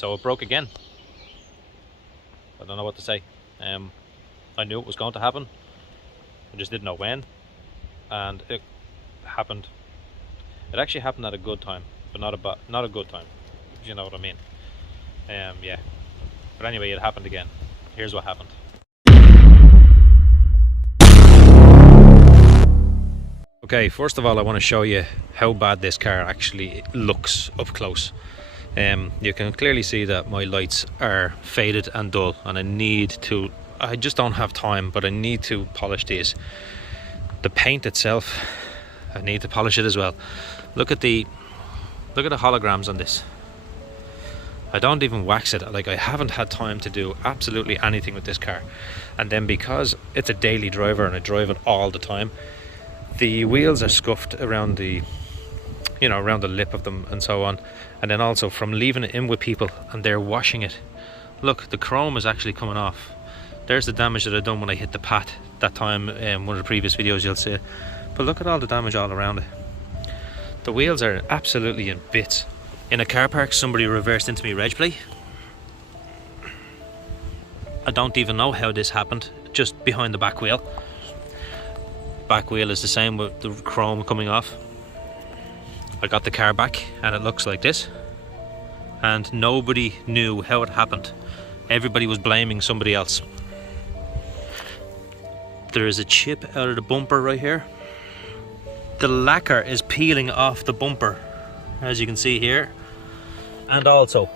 So it broke again. I don't know what to say. I knew it was going to happen, I just didn't know when, and it happened. It actually happened at a good time, but not a good time, if you know what I mean. Yeah, but anyway, it happened again. Here's what happened. Okay, first of all, I want to show you how bad this car actually looks up close. You can clearly see that my lights are faded and dull, and I just don't have time, but I need to polish these. The paint itself, I need to polish it as well. Look at the holograms on this. I don't even wax it. Like, I haven't had time to do absolutely anything with this car. And then because it's a daily driver and I drive it all the time, the wheels are scuffed around the, around the lip of them and so on. And then also from leaving it in with people and they're washing it. Look, the chrome is actually coming off. There's the damage that I done when I hit the pat that time in one of the previous videos, you'll see. But look at all the damage all around it. The wheels are absolutely in bits. In a car park, somebody reversed into me reg plate. I don't even know how this happened, just behind the back wheel. Back wheel is the same with the chrome coming off. I got the car back and it looks like this. And nobody knew how it happened. Everybody was blaming somebody else. There is a chip out of the bumper right here. The lacquer is peeling off the bumper, as you can see here. And also,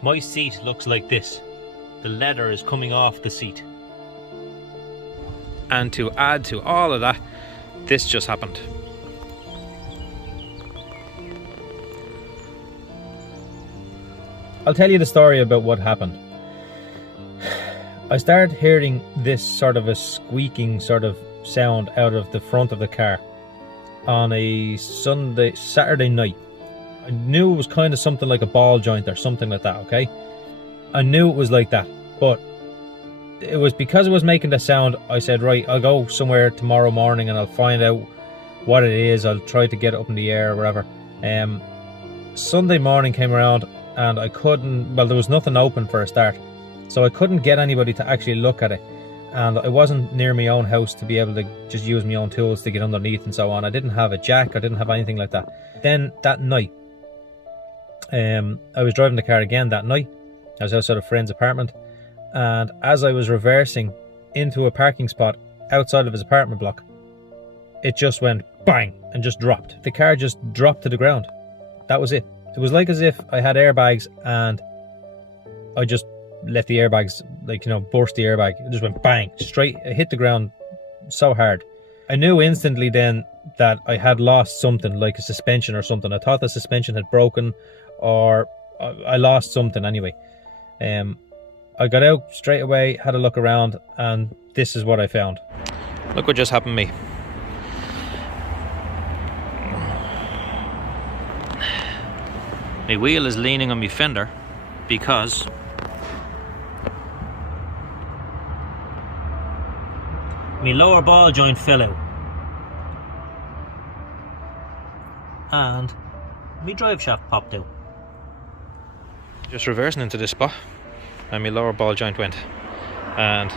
my seat looks like this. The leather is coming off the seat. And to add to all of that, this just happened. I'll tell you the story about what happened. I started hearing this sort of a squeaking sort of sound out of the front of the car on a Saturday night. I knew it was kind of something like a ball joint or something like that, okay? I knew it was like that, but it was because it was making the sound. I said, right, I'll go somewhere tomorrow morning and I'll find out what it is. I'll try to get it up in the air or whatever. Sunday morning came around and I couldn't, well, there was nothing open for a start. So I couldn't get anybody to actually look at it. And I wasn't near my own house to be able to just use my own tools to get underneath and so on. I didn't have a jack, I didn't have anything like that. Then that night, I was driving the car again that night. I was outside a friend's apartment. And as I was reversing into a parking spot outside of his apartment block, it just went bang and just dropped. The car just dropped to the ground. That was it. It was like as if I had airbags and I just let the airbags, burst the airbag. It just went bang, straight. It hit the ground so hard. I knew instantly then that I had lost something, like a suspension or something. I thought the suspension had broken, or I lost something anyway. I got out straight away, had a look around, and this is what I found. Look what just happened to me. My wheel is leaning on my fender because my lower ball joint fell out and my drive shaft popped out. Just reversing into this spot and my lower ball joint went, and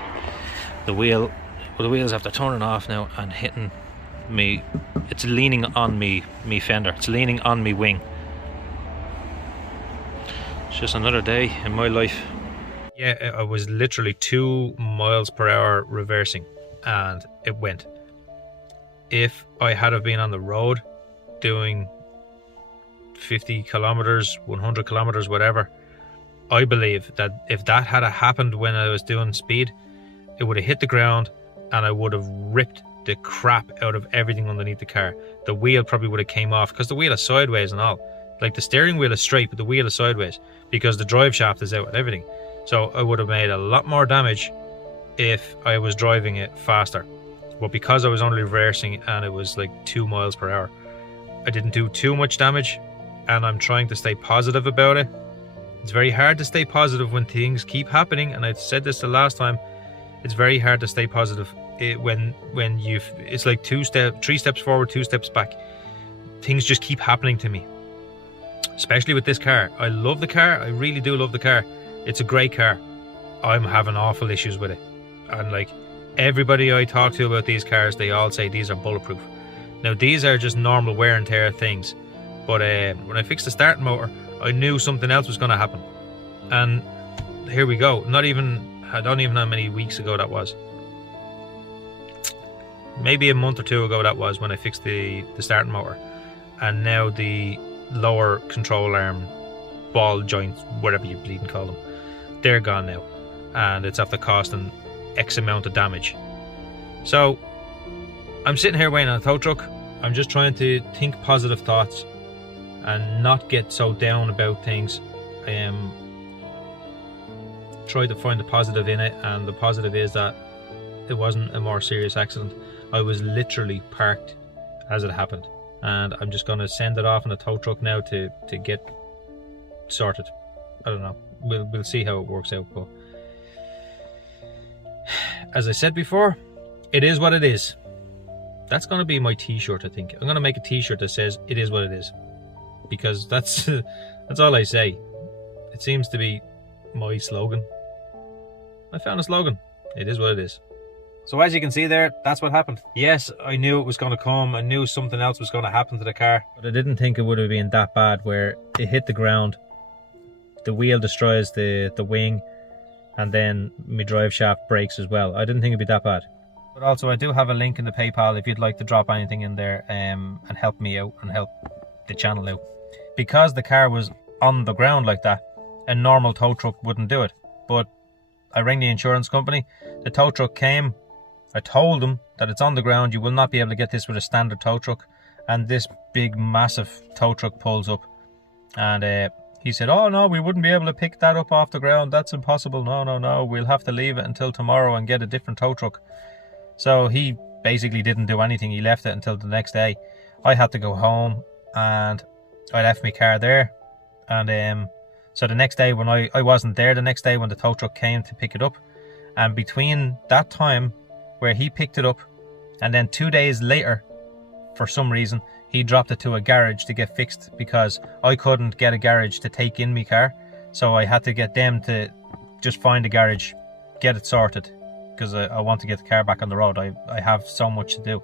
the wheels after turning off now and hitting me, it's leaning on me fender, it's leaning on me wing. It's just another day in my life. Yeah, I was literally 2 miles per hour reversing and it went. If I had have been on the road doing 50 kilometers, 100 kilometers, whatever, I believe that if that had happened when I was doing speed, it would have hit the ground and I would have ripped the crap out of everything underneath the car. The wheel probably would have came off because the wheel is sideways and all. Like, the steering wheel is straight, but the wheel is sideways because the drive shaft is out and everything. So I would have made a lot more damage if I was driving it faster. But because I was only reversing and it was like 2 miles per hour, I didn't do too much damage, and I'm trying to stay positive about it. It's very hard to stay positive when things keep happening, and I said this the last time. It's very hard to stay positive when it's like 3 steps forward, 2 steps back. Things just keep happening to me. especially with this car. I love the car, I really do love the car. It's a great car. I'm having awful issues with it, and like everybody I talk to about these cars, they all say these are bulletproof. Now these are just normal wear and tear things, but when I fixed the starting motor, I knew something else was going to happen, and here we go. I don't even know how many weeks ago that was. Maybe a month or two ago that was, when I fixed the starting motor, and now the lower control arm ball joints, whatever you bleeding call them, they're gone now, and it's after costing X amount of damage. So I'm sitting here waiting on a tow truck. I'm just trying to think positive thoughts and not get so down about things. Try to find the positive in it, and the positive is that it wasn't a more serious accident. I was literally parked as it happened, and I'm just going to send it off in a tow truck now to get sorted. I don't know, we'll see how it works out, but as I said before, it is what it is. That's going to be my t-shirt. I think I'm going to make a t-shirt that says it is what it is, because that's all I say. It seems to be my slogan. I found a slogan. It is what it is. So as you can see there, that's what happened. Yes, I knew it was going to come. I knew something else was going to happen to the car, but I didn't think it would have been that bad, where it hit the ground, the wheel destroys the wing, and then my drive shaft breaks as well. I didn't think it'd be that bad. But also, I do have a link in the PayPal if you'd like to drop anything in there and help me out and help the channel out. Because the car was on the ground like that, a normal tow truck wouldn't do it. But I rang the insurance company, the tow truck came, I told them that it's on the ground, you will not be able to get this with a standard tow truck, and this big massive tow truck pulls up, and he said, oh no, we wouldn't be able to pick that up off the ground, that's impossible, no, we'll have to leave it until tomorrow and get a different tow truck. So he basically didn't do anything, he left it until the next day. I had to go home, and I left my car there, and so the next day when I wasn't there the next day when the tow truck came to pick it up, and between that time where he picked it up and then 2 days later, for some reason, he dropped it to a garage to get fixed, because I couldn't get a garage to take in my car, so I had to get them to just find a garage, get it sorted, because I want to get the car back on the road. I have so much to do.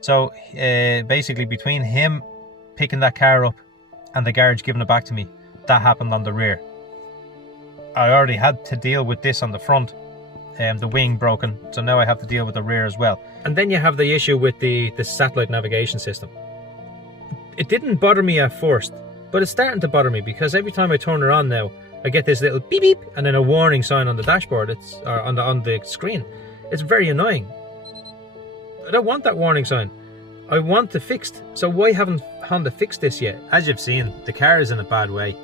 So basically between him picking that car up and the garage giving it back to me, that happened on the rear. I already had to deal with this on the front, the wing broken, so now I have to deal with the rear as well. And then you have the issue with the satellite navigation system. It didn't bother me at first, but it's starting to bother me, because every time I turn it on now, I get this little beep beep and then a warning sign on the dashboard. It's on the screen. It's very annoying. I don't want that warning sign. I want it fixed. So why haven't Honda fixed this yet? As you've seen, the car is in a bad way.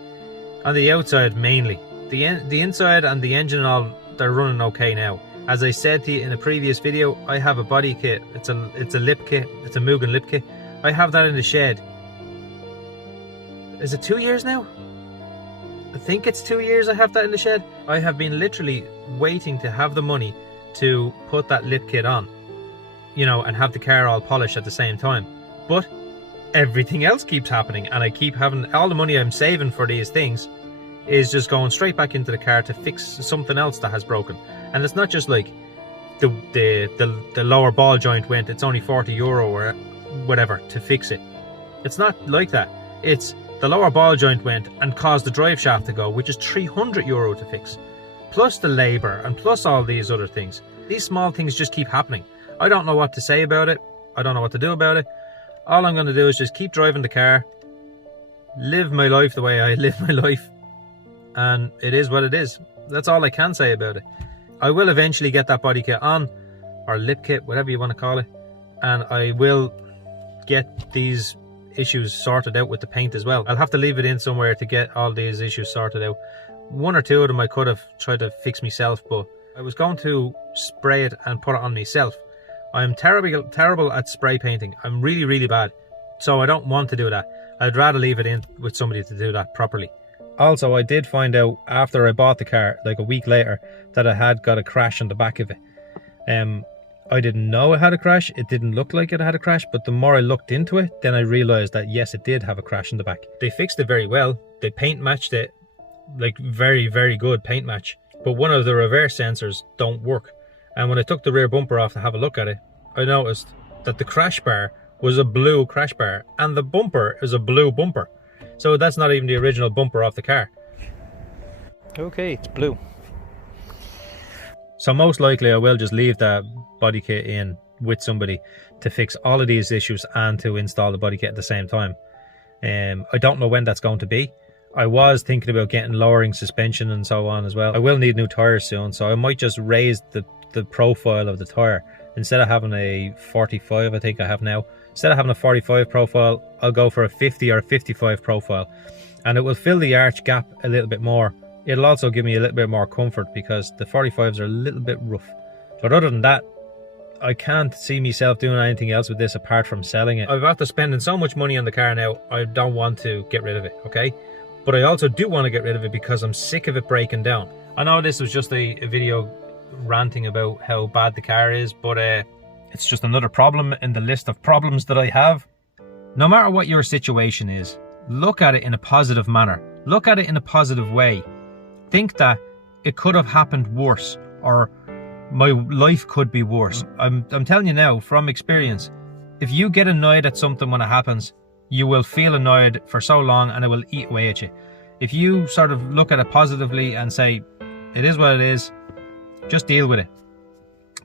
On the outside mainly. The inside and the engine and all, they're running okay now. As I said to you in a previous video, I have a body kit. It's a lip kit. It's a Mugen lip kit. I have that in the shed. Is it 2 years now? I think it's 2 years I have that in the shed. I have been literally waiting to have the money to put that lip kit on, you know, and have the car all polished at the same time. But everything else keeps happening, and I keep having all the money I'm saving for these things is just going straight back into the car to fix something else that has broken. And it's not just like the lower ball joint went, it's only €40 or whatever to fix it. It's not like that. It's the lower ball joint went and caused the drive shaft to go, which is €300 to fix, plus the labour and plus all these other things. These small things just keep happening. I don't know what to say about it. I don't know what to do about it. All I'm going to do is just keep driving the car, live my life the way I live my life, and it is what it is. That's all I can say about it. I will eventually get that body kit on, or lip kit, whatever you want to call it, and I will get these issues sorted out with the paint as well. I'll have to leave it in somewhere to get all these issues sorted out. One or two of them I could have tried to fix myself, but I was going to spray it and put it on myself. I'm terrible at spray painting. I'm really bad, so I don't want to do that. I'd rather leave it in with somebody to do that properly. Also, I did find out after I bought the car, like a week later, that I had got a crash on the back of it. I didn't know it had a crash. It didn't look like it had a crash, but the more I looked into it, then I realized that yes, it did have a crash in the back. They fixed it very well. They paint matched it, like very, very good paint match. But one of the reverse sensors don't work. And when I took the rear bumper off to have a look at it, I noticed that the crash bar was a blue crash bar and the bumper is a blue bumper. So that's not even the original bumper off the car. Okay, it's blue. So most likely I will just leave that body kit in with somebody to fix all of these issues and to install the body kit at the same time. I don't know when that's going to be. I was thinking about getting lowering suspension and so on as well. I will need new tires soon, so I might just raise the profile of the tire. Instead of having a 45, I think I have now, instead of having a 45 profile, I'll go for a 50 or a 55 profile, and it will fill the arch gap a little bit more. It'll also give me a little bit more comfort because the 45s are a little bit rough. But other than that, I can't see myself doing anything else with this apart from selling it. I've after spending so much money on the car now, I don't want to get rid of it, okay? But I also do want to get rid of it because I'm sick of it breaking down. I know this was just a video ranting about how bad the car is, but it's just another problem in the list of problems that I have. No matter what your situation is, look at it in a positive manner. Look at it in a positive way. Think that it could have happened worse, or my life could be worse. I'm telling you now from experience, if you get annoyed at something when it happens, you will feel annoyed for so long and it will eat away at you. If you sort of look at it positively and say, it is what it is, just deal with it.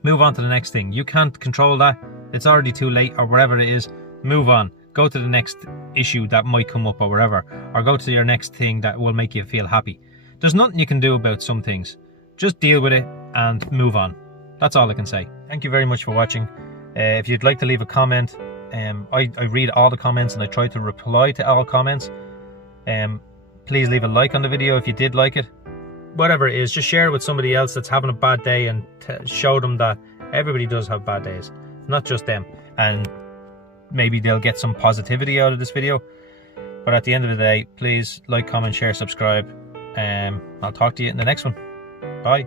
Move on to the next thing. You can't control that. It's already too late, or whatever it is. Move on. Go to the next issue that might come up or whatever, or go to your next thing that will make you feel happy. There's nothing you can do about some things. Just deal with it and move on. That's all I can say. Thank you very much for watching. If you'd like to leave a comment, I read all the comments and I try to reply to all comments. Please leave a like on the video if you did like it. Whatever it is, just share it with somebody else that's having a bad day and show them that everybody does have bad days, not just them. And maybe they'll get some positivity out of this video. But at the end of the day, please like, comment, share, subscribe. I'll talk to you in the next one. Bye.